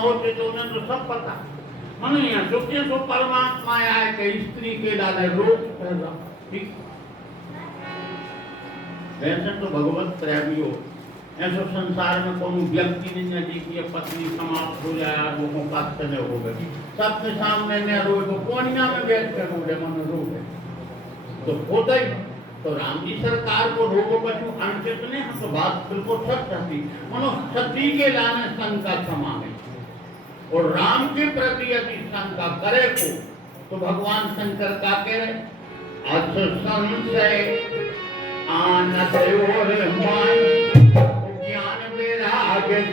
होते तो उन्हें तो सब पता मने यहाँ सोचे सो परमात्मा आए के स्त्री के लाले रोग पैदा ठीक वैसे तो भगवत प्रेमियों ऐसा संसार में कोनो व्यक्ति नहीं है जिसकी पत्नी समाप्त हो जाए और वो मुक्त न हो गए सबके सामने न रोए तो कोनिया में बैठ कर रोए मन रोए तो होता ही तो राम जी सरकार को रोगों बचू अंकित ने हम तो बात बिल्कुल सच थी मनो सती के लाने शंका क्षमा गई और राम के प्रति यदि शंका करे तो भगवान शंकर का कह रहे अथ संशय आनत और मान ज्ञान वैराग्य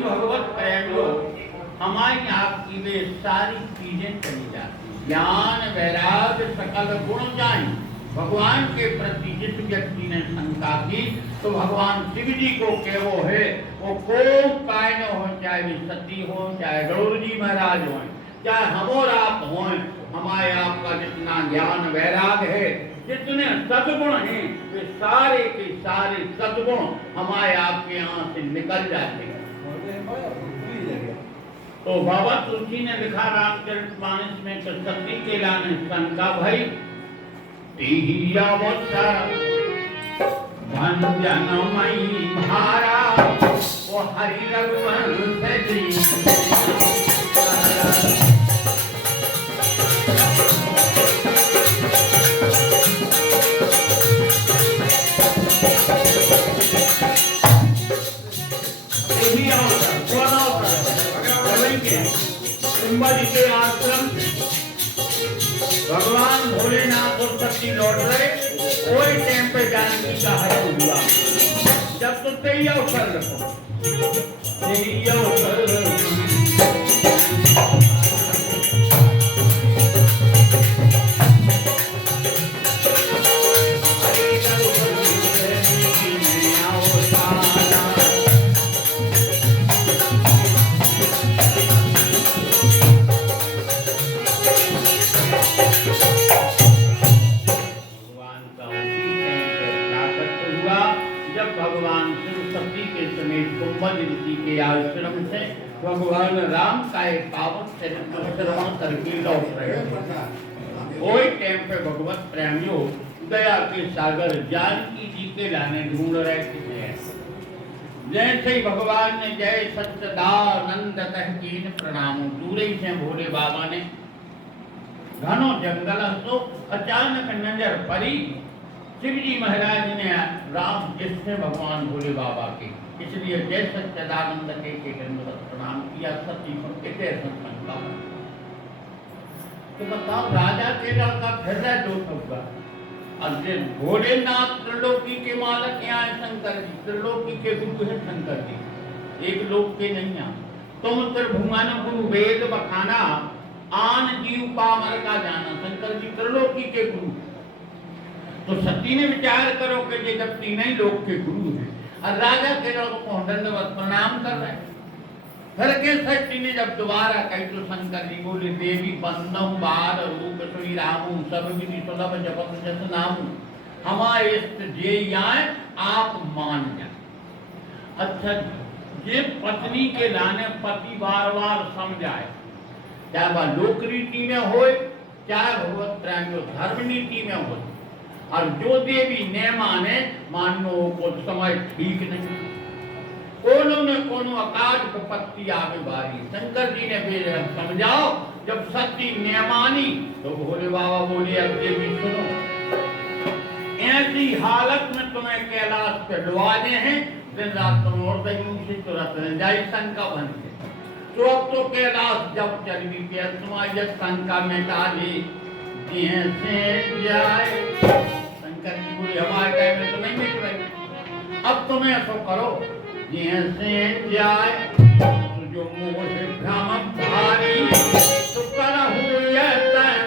भगवत प्रेम हमारी आपकी वे सारी चीजें चली जाती ज्ञान वैराग्य सकल गुण जाए भगवान के प्रति जिस व्यक्ति ने शंका की तो भगवान शिव जी को के वो है वो कोई काय न हो चाहे वे सती हो चाहे गौर जी महाराज हो चाहे हम और आप हो हमारे आपका जितना ज्ञान वैराग्य है जितने सद्गुण हैं वे सारे के सारे सद्गुण हमारे आपके यहाँ से निकल जाते हैं तो बाबा तुलसी ने लिखा रामचरितमानस में कि सती के लाने शंका भई भंजनमयी भारा वो हरि रघुवंश जी के आश्रम भगवान भोलेनाथ और शक्ति लौट रहे कोई टाइम पे जानकी का हरण हुआ जब तो तेई अवसर रखो तेई अवसर आश्रम से भगवान राम का एक पावन चरित्र श्रवण करके लौट रहे कोई टाइम पे भगवत प्रेमियों दया के सागर जानकी जी के लाने ढूंढ रहे थे जैसे ही भगवान ने जय सच्चिदानंद कह कीन प्रणाम दूर से भोले बाबा ने घनो जंगल तो अचानक नजर पड़ी शिव जी महाराज ने राम जिससे भगवान भोले बाबा के इसलिए जय सच्चिदानंद के दंडवत प्रणाम किया सती कितने संकल्प तो बताओ राजा के लड़का फिर रहा दो होगा अर्जुन भोलेनाथ त्रिलोकी के मालक यहाँ है शंकर जी त्रिलोकी के गुरु है शंकर जी एक लोक के नहीं आ तुम त्रिभुवन गुरु वेद बखाना आन जीव पामर का जाना शंकर जी त्रिलोकी के गुरु तो सती ने विचार करो कि ये जब तीनों लोक के गुरु हैं और राजा के लोगों को दंडवत प्रणाम कर रहे फिर के सती ने जब दोबारा कही तो शंकर जी बोले देवी बंदम बार रूप श्री रामू सब विधि सुलभ जपत जस नामू हमारे इष्ट जे आए आप मान जाए अच्छा ये पत्नी के लाने पति बार बार समझाए चाहे वह लोक रीति में हो चाहे भगवत प्रेम धर्म नीति में हो और जो देवी न माने मानो को समय ठीक नहीं कोनो ने कोनो अकाज विपत्ति आवे बारी शंकर जी ने भी समझाओ जब सती न मानी तो भोले बाबा बोले अब देवी सुनो ऐसी हालत में तुम्हें कैलाश पे डुबाने हैं दिन रात तुम और मुझे तुरंत जाई शंका बन के तो अब तो कैलाश जब चली के तुम्हारी शंका में डाली जैसे जाए शंकर की पूरी हमारे टाइम में तो नहीं मिट रही। अब तुम्हें ऐसा करो जैसे जाए तो जो मोह से भ्रम भारी तो करहु यतन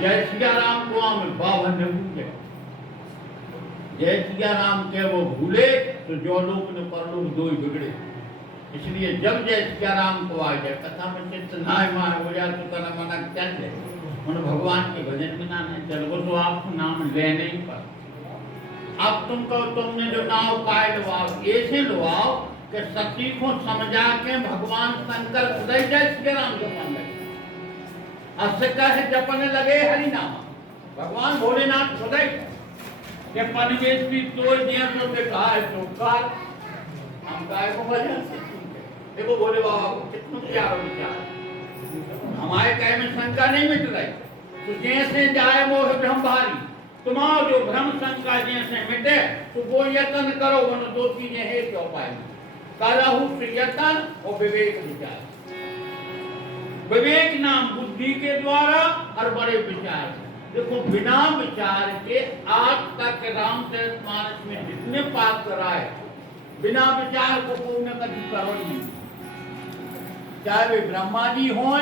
जय सिया राम को हम बावन ने भूले जय सिया राम के वो भूले तो जो लोग ने परलोक दो ही बिगड़े। इसलिए जब जय सिया राम को आ जाए कथा में चित्त नाय मार हो जाए तो तना मना क्या है उन भगवान के भजन में ना चल वो तो आपको नाम ले नहीं पर अब तुम कहो तुमने जो नाव पाए लुआओ ऐसे लुआओ कि सती को समझा के भगवान शंकर खुदाई जय सिया राम को मन लगे अस्का है जपने लगे हरि नाम भगवान भोलेनाथ खुदाई के पनवेश भी तोड़ दिया तो देखा है तो काल हम गाय को भजन से देखो भोले बाबा को कितना प्यार हो विचार हमारे कहे में शंका नहीं मिट रही तो जैसे जाए मोह भ्रम भारी तुम्हारा जो भ्रम शंका जैसे मिटे तो वो यत्न करो वो दो चीजें है क्यों पाए करहु यत्न और विवेक विचार। विवेक नाम बुद्धि के द्वारा और बड़े विचार। देखो बिना विचार के आज तक रामचरितमानस में जितने पात्र आए बिना विचार को पूर्ण कभी करो नहीं। चाहे वे ब्रह्मा जी हों,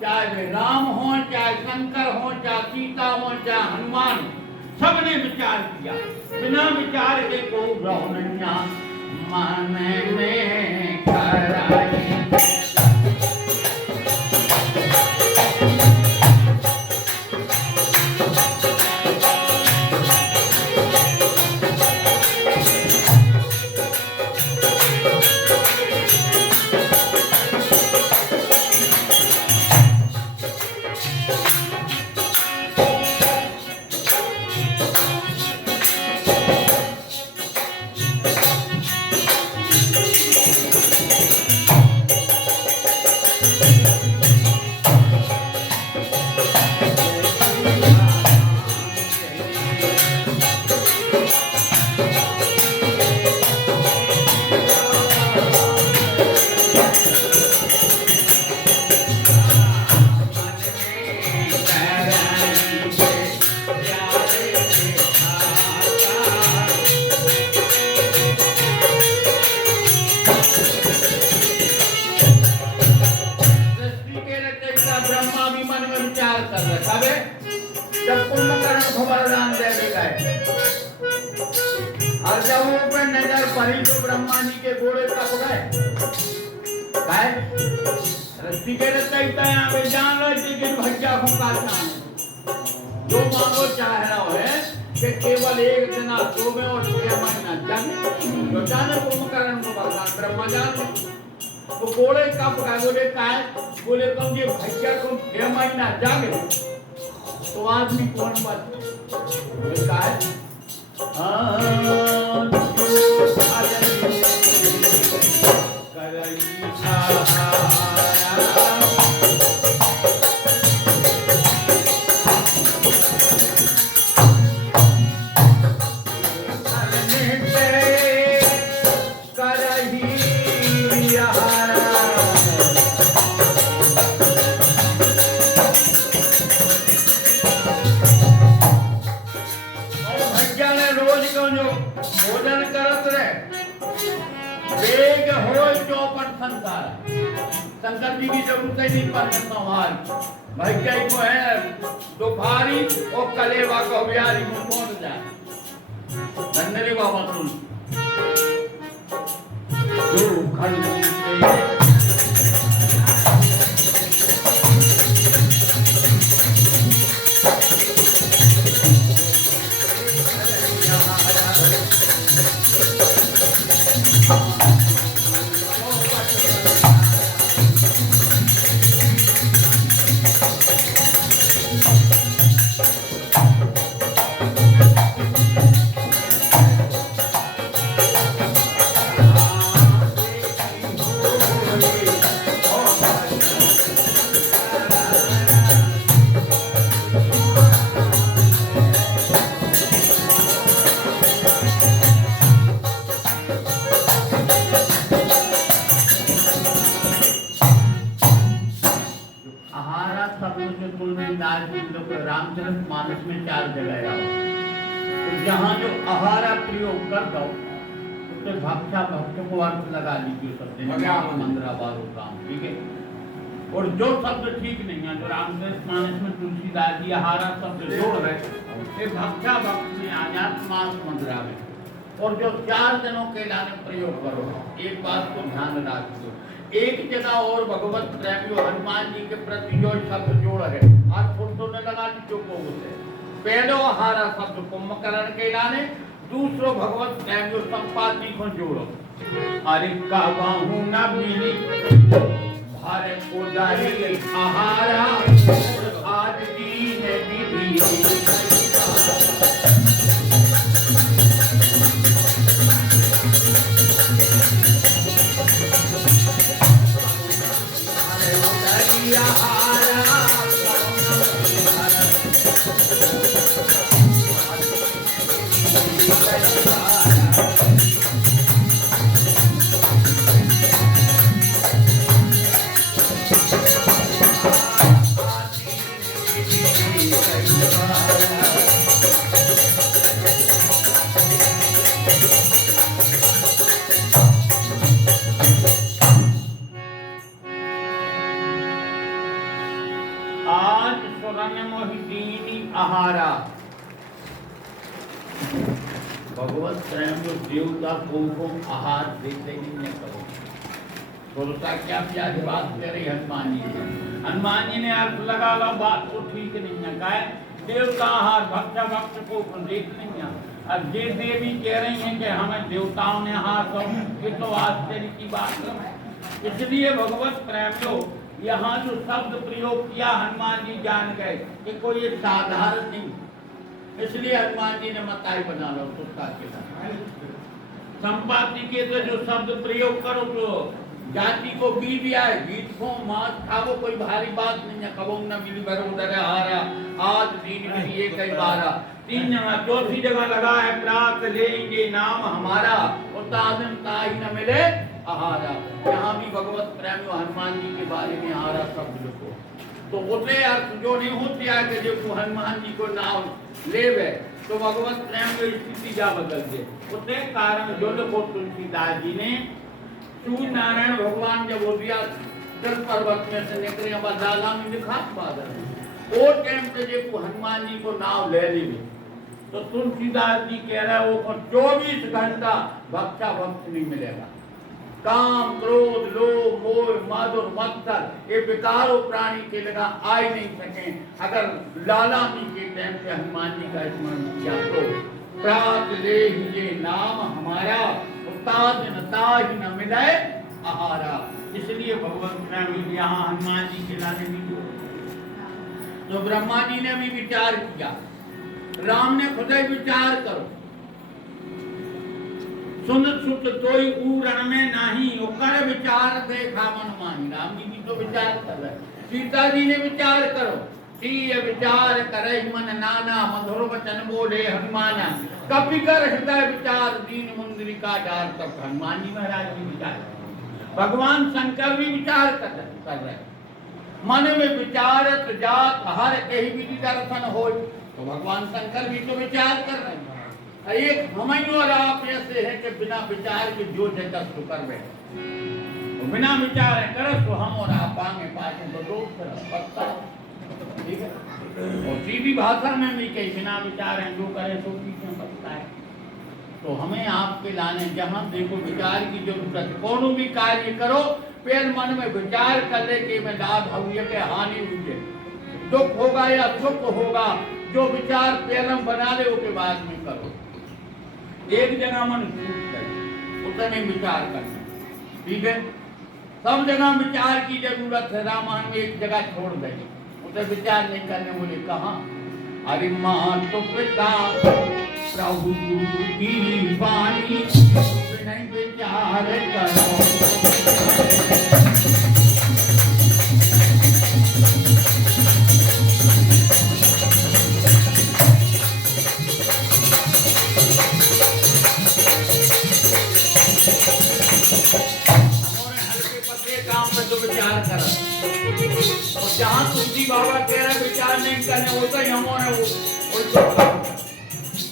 चाहे वे राम हों, चाहे शंकर हों, चाहे सीता हों, चाहे हनुमान, सबने विचार किया। बिना विचार के को रौनैया मन में कराई। और जब वो पे नजर पड़ी तो ब्रह्मा जी के घोड़े कप गए। रस्सी के रहता है जान लो लेकिन भैया का जो मांगो चाह रहा है कि केवल एक दिन दो में और 6 महीना जाने तो जाने कुंभकर्ण को भगवान ब्रह्मा जाने तो घोड़े कप गए। बोले का बोले तुम ये भैया को 6 महीना जागे तो आदमी कौन बात का है। भोजन करत रहे वेग हो चौपट संसार। शंकर जी की जरूरत नहीं पड़ने संहार भैया को है दोपहरी और कलेवा को बिहारी में कौन जाए धन्य बाबा सुन दो खंड रामचरित मानस में 4 जगह आओ तो जहाँ जो आहारा प्रयोग कर दो उससे भाषा भक्त को अर्थ लगा लीजिए शब्द मंद्रा बारो काम ठीक है। और जो शब्द ठीक नहीं है जो रामचरित मानस में तुलसीदास जी आहारा शब्द जोड़ रहे भाषा भक्त में आजाद मास मंद्रा में और जो 4 जनों के लाने प्रयोग करो एक बात को ध्यान रखिए एक जगह और भगवत प्रेमियों हनुमान जी के प्रति जो शब्द जोड़ है और फुर्सों ने लगा जो को उसे पहलो हारा शब्द कुंभकर्ण के लाने दूसरो भगवत प्रेमियों संपाति को जोड़ो अरे कहूं न मिली भारत को जारी आहारा आज दीन विधि आहारा भगवत स्वयं जो देवता को आहार देते ही न करो थोड़ा क्या प्यारी बात कह रही हनुमान जी ने अर्थ लगा लो बात तो ठीक नहीं है क्या देवता आहार भक्त को देख नहीं है अब ये देवी कह रही हैं कि हमें देवताओं ने आहार दो ये तो आश्चर्य की बात है। इसलिए भगवत प्रेमियों यहाँ जो शब्द प्रयोग किया हनुमान जी जान गए कि कोई ये साधारण नहीं इसलिए हनुमान जी ने मताई बना लो तुस्का के संपाति के तो जो शब्द प्रयोग करो तो जाति को बीज आए बीज को मांस खाओ कोई भारी बात नहीं है कबो न मिली बरोदर हारा आज दिन में ये कई बारा 3 जगह 4थी जगह लगा है प्रात लेंगे नाम हमारा और ताजन ताई न मिले आहारा यहाँ भी भगवत प्रेमियों हनुमान जी के बारे में आहारा शब्द लिखो तो उतने अर्थ जो नहीं होते है कि जो हनुमान जी को नाम लेवे तो भगवत प्रेम की स्थिति जा बदल दे उतने कारण जो को तुलसीदास जी ने सूर्य नारायण भगवान जब वो दिया जल पर्वत में से निकले बदाला में लिखा बादल वो टाइम पे जो हनुमान जी को नाम ले ली तो तुलसीदास जी कह रहे वो 24 घंटा भक्ता भक्त नहीं मिलेगा काम क्रोध लोभ मोह माधुर मत्सर ये विकारों प्राणी के लगा आ ही नहीं सके अगर लाला जी के टाइम पे हनुमान जी का स्मरण किया तो प्रात ले ये नाम हमारा ताज न ताज न मिले आहारा इसलिए भगवत राम यहाँ हनुमान जी के लाने भी तो ब्रह्मा जी ने भी विचार किया राम ने खुद ही विचार करो सुन सुत तोई ऊरण में नाही, वो कर विचार देखा मन माही। राम जी भी तो विचार कर रहे, सीता जी ने विचार करो, ये विचार करे मन नाना, मधुर वचन बोले हनुमाना। कपि कर हृदय विचार, दीन मुंद्रिका डार। तब हनुमान जी महाराज भी विचार, भगवान शंकर भी विचार कर रहे। मन में विचारत जात हर कहीं विधि दर्शन हो, तो भगवान शंकर भी तो विचार कर रहे हैं। एक हम और आप ऐसे है कि बिना विचार के जो जगत तो कर रहे, तो बिना विचार कर तो हम और आप आगे पाए तो लोग पकता, ठीक है। और सीधी भाषा में भी कई बिना विचार है जो करे तो पीछे पकता है। तो हमें आपके लाने जहाँ देखो विचार की जरूरत, कोनो भी कार्य करो पहले मन में विचार कर ले कि मैं लाभ हुई है कि हानि हुई है, दुख होगा या सुख होगा, जो विचार पहले बना ले उसके बाद में करो। एक जगह मन छूट गए उतने विचार करना, ठीक है। सब जगह विचार की जरूरत है, रामायण में एक जगह छोड़ गए उसे विचार नहीं करने बोले कहा, अरे मां तो पिता प्रभु की वाणी नहीं विचार करो। तो विचार कर, और जहाँ तुलसी बाबा कह रहे विचार नहीं करने, वो तो हमारे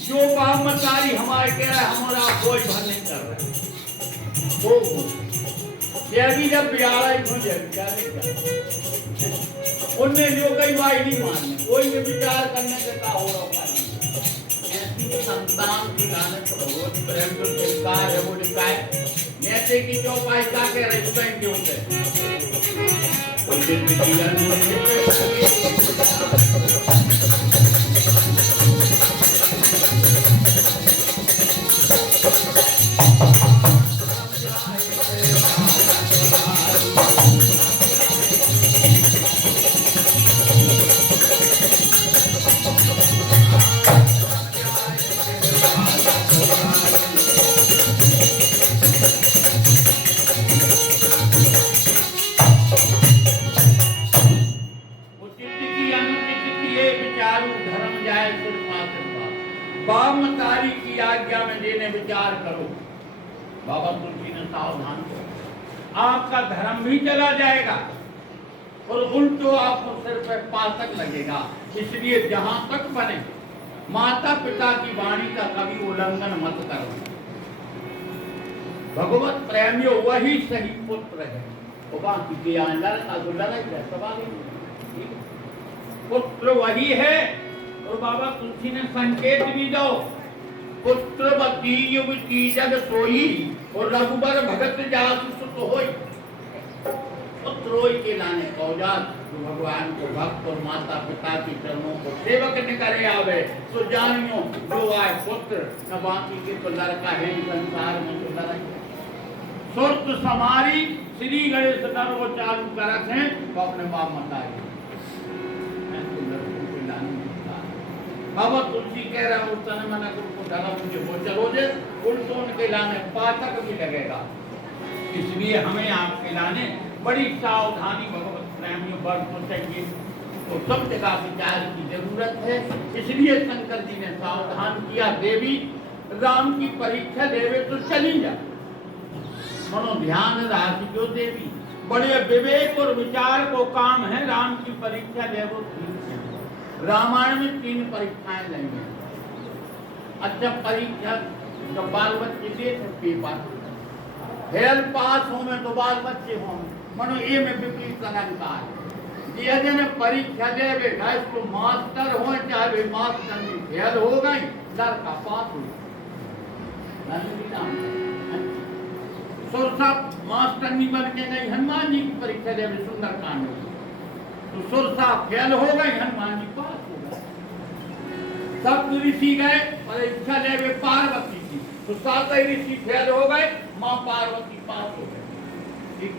जो कामकारी हमारे कह रहे हमारा कोई भर नहीं कर रहे। वो यह भी जब बिगाड़ा ही हो जाए उनने जो कई बाई नहीं मानने, कोई भी विचार करने से का हो रहा ऐसी संतान की लानत भगवत प्रेम जो संस्कार है वो दिखाए ऐसे की जो पाइका के रेस्टोरेंट के होते बामतारी की आज्ञा में देने विचार करो। बाबा तुलसी ने सावधान करो, आपका धर्म भी चला जाएगा और उल्टो आपको सिर पे पातक लगेगा। इसलिए जहां तक बने माता पिता की वाणी का कभी उल्लंघन मत करो। भगवत प्रेमियों वही सही पुत्र है, पुत्र वही है। और बाबा तुलसी ने संकेत भी दो, पुत्रवती युवती जग सोई और रघुबर भगत जासु सुत होई। पुत्र होई के लाने औजात तो भगवान को भक्त और माता पिता के चरणों को सेवक न करे आवे, तो जानियो जो आए पुत्र न बाकी के तो लड़का है संसार में तो लड़का। सुरत समारी श्री गणेश वो चालू करत हैं तो अपने बाप मताई बाबा तुलसी कह रहा हूँ तन मन को डाला मुझे वो चलो जे उल्टो उनके लाने पातक भी लगेगा। इसलिए हमें आपके लाने बड़ी सावधानी भगवत प्रेमियों पर तो चाहिए, तो सब जगह विचार की जरूरत है। इसलिए शंकर जी ने सावधान किया, देवी राम की परीक्षा देवे तो चली जा, मनो ध्यान राशि जो देवी बड़े विवेक और विचार को काम है राम की परीक्षा देवो। रामायण में 3 परीक्षाएं लेंगे। अच्छा परीक्षा जब बाल बच्चे दे पेपर फेल पास हो में तो बाल बच्चे हों, मनो ये में विपरीत अलंकार ये जने परीक्षा दे बैठा इसको मास्टर हो चाहे मास्टर नहीं फेल हो गई लड़का पास हो सुरसा मास्टर नहीं बन के गई हनुमान जी की परीक्षा दे सुंदर कांड तो सुरसा फेल हो गई हनुमान जी पास हो गए। सब ऋषि गए परीक्षा ले पार्वती की तो 7 ऋषि फेल हो गए, माँ पार्वती पास हो गए। ठीक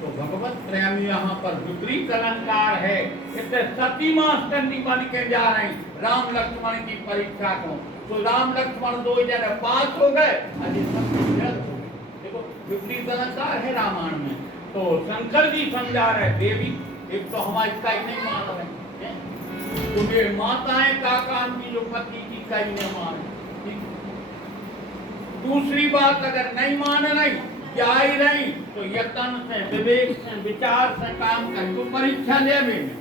तो भगवत प्रेम यहाँ पर विपरीत अलंकार है। इससे सती मास्टर नहीं बन के जा रही राम लक्ष्मण की परीक्षा को, तो राम लक्ष्मण दो जने पास हो गए, अरे सब व्यर्थ हो गए। देखो विपरीत अलंकार है रामायण में। तो शंकर जी समझा रहे देवी, एक तो हमारी कई नहीं मान रहे हैं, तुम्हें माताएं का काम की जो पति की कई नहीं मान। दूसरी बात, अगर नहीं मान रही क्या ही रही तो यत्न से, विवेक से, विचार से काम कर, तो परीक्षा ले में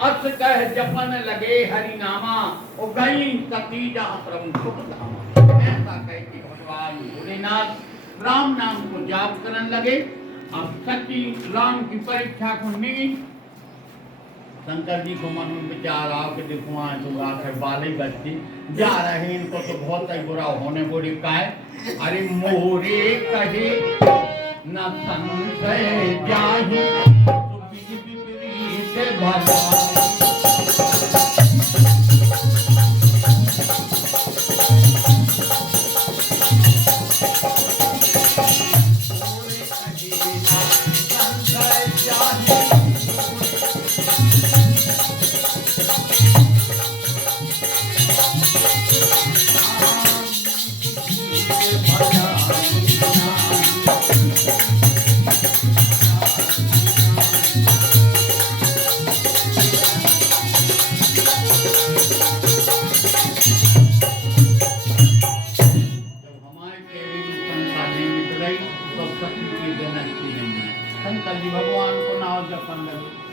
अस कह जपन लगे हरि नामा और गई कतीजा प्रभु सुख धामा। ऐसा कह के भगवान भोलेनाथ राम नाम को जाप करने लगे। अब सच्ची राम की परीक्षा को नहीं, शंकर जी को मन में विचार आओ कि देखो आज तो आखिर बाले बच्चे जा रहे, इनको तो बहुत ही बुरा होने बोली का है। अरे मोरे कहे न संशय जाहि तो विपरीत भला।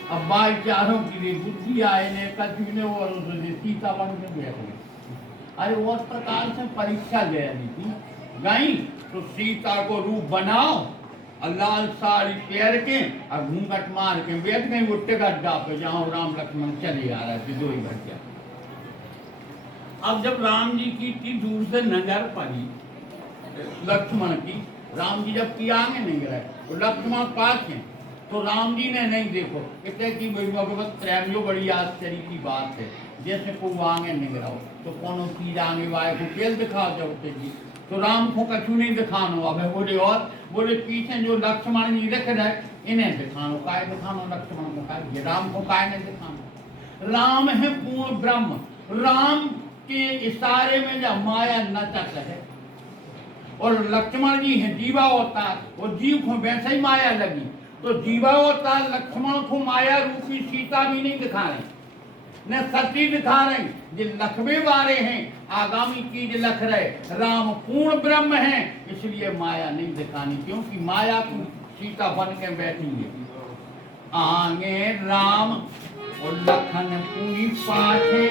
अब भाईचारों की लिए बुद्धि आए ने कछु ने और सीता बन के बैठे। अरे वो प्रकार से परीक्षा ले रही थी गई तो सीता को रूप बनाओ और लाल साड़ी पहन के और घूंघट मार के बैठ गई वो टिकट पे जहाँ राम लक्ष्मण चले आ रहे थे, दो ही घटिया। अब जब राम जी की इतनी दूर से नजर पड़ी लक्ष्मण की, राम जी जब की आगे नहीं रहे तो लक्ष्मण पास है, तो राम जी ने नहीं देखो कहते कि भगवत प्रेम जो बड़ी आश्चर्य की बात है। जैसे को आगे नहीं गिराओ तो कौन चीज आगे वाले को तेल दिखाओ जब जी, तो राम को कछु नहीं दिखानो। अब बोले और बोले पीछे जो लक्ष्मण जी रख रहे इन्हें दिखानो, काय दिखानो लक्ष्मण को, काय राम को काय नहीं दिखानो। राम है पूर्ण ब्रह्म, राम के इशारे में जब माया नचत है और लक्ष्मण जी है जीवा अवतार, और जीव को वैसे ही माया लगी तो जीवावतार लक्ष्मण को माया रूपी सीता भी नहीं दिखा रहे, न सती दिखा रहे, जो लखवे वाले हैं आगामी चीज लख रहे। राम पूर्ण ब्रह्म है इसलिए माया नहीं दिखानी, क्योंकि माया को सीता बन के बैठी है। आगे राम और लखन पूरी पाछे,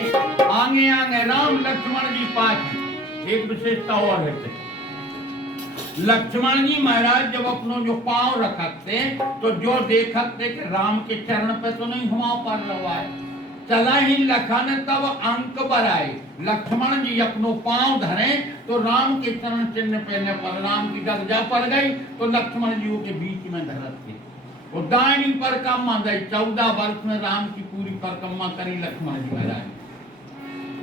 आगे आगे राम लक्ष्मण जी पाछे। एक विशेषता और है, लक्ष्मण जी महाराज जब अपनो जो पांव रखते तो जो देखते कि राम के चरण पे तो नहीं हुआ पर रवाए, चला ही लखन तब अंक बढ़ाए। लक्ष्मण जी अपनो पांव धरे तो राम के चरण चिन्ह पहने पर राम की गरजा पड़ गई, तो लक्ष्मण जी के बीच में धरत थे। और दाहिनी परिक्रमा गई, 14 वर्ष में राम की पूरी परिक्रमा करी लक्ष्मण जी महाराज।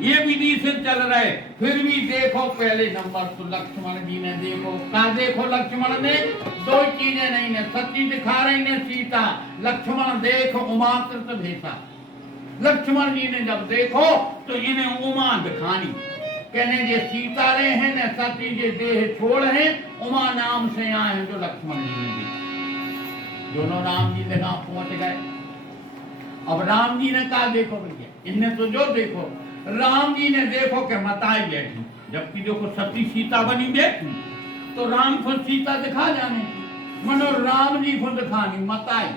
ये विधि से चल रहे, फिर भी देखो पहले नंबर तो लक्ष्मण जी ने देखो, कहा देखो लक्ष्मण ने दो चीजें नहीं ने, सती दिखा रही ने सीता, लक्ष्मण देखो उमाकृत भेषा। लक्ष्मण जी ने जब देखो तो इन्हें उमा दिखानी, कहने जे सीता रहे हैं न सती जे देह छोड़ है, उमा नाम से आए हैं जो लक्ष्मण जी ने देखा। दोनों राम जी लगा पहुंच गए। अब राम जी ने कहा देखो भैया, इन्हें तो जो देखो राम जी ने देखो कि माताएं बैठी, जबकि देखो सती सीता बनी बैठी, तो राम को सीता दिखा जाने की, मनो राम जी को दिखानी माताएं।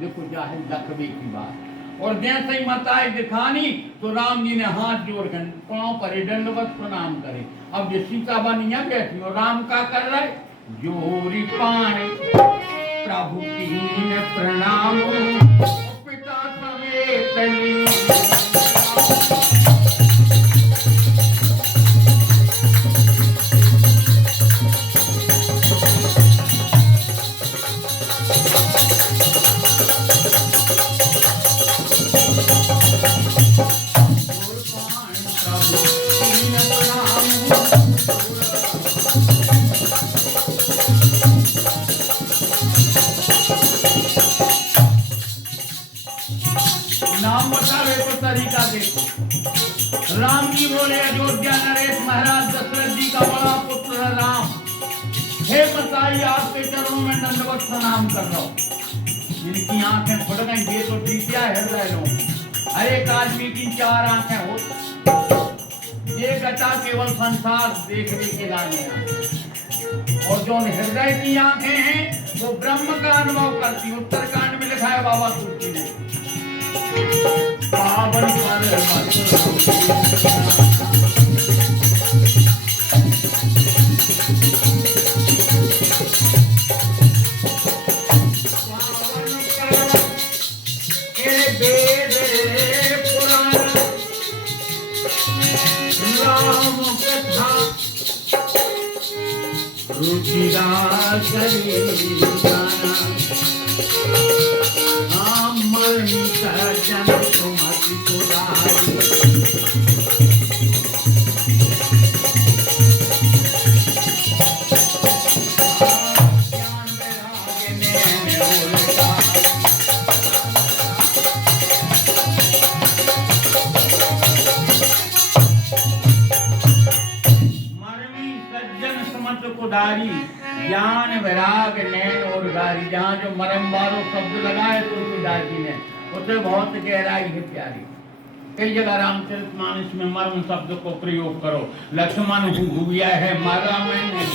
देखो जाहिर लखवे की बात। और जैसे ही माताएं दिखानी तो राम जी ने हाथ जोड़कर पांव पर दंडवत प्रणाम करे। अब जो सीता बनी है बैठी और राम का कर रहे, जोरी पानी प्रभु की प्रणाम पिता समेत नाम बतावे को तरीका देखो। राम जी बोले, अयोध्या नरेश महाराज दशरथ जी का बड़ा पुत्र है राम, हे बताइए आपके चरणों में दंडवत प्रणाम कर रहा हूं। जिनकी आंखें फट गई ये तो ठीक है हृदय लोग। हर एक आदमी की 4 आंखें हो, ये गता केवल संसार देखने के लाने और जो हृदय की आंखें हैं वो ब्रह्म का अनुभव करती। उत्तरकांड में लिखा है बाबा तुलसी ने, पावन ज्ञान वैराग नैन और गारी। जहाँ जो मरमवारो शब्द लगाए तुलसीदास जी ने उसे बहुत गहराई है प्यारी। कई जगह रामचरितमानस में मर्म शब्द को प्रयोग करो। लक्ष्मण हुआ है मरा मैंने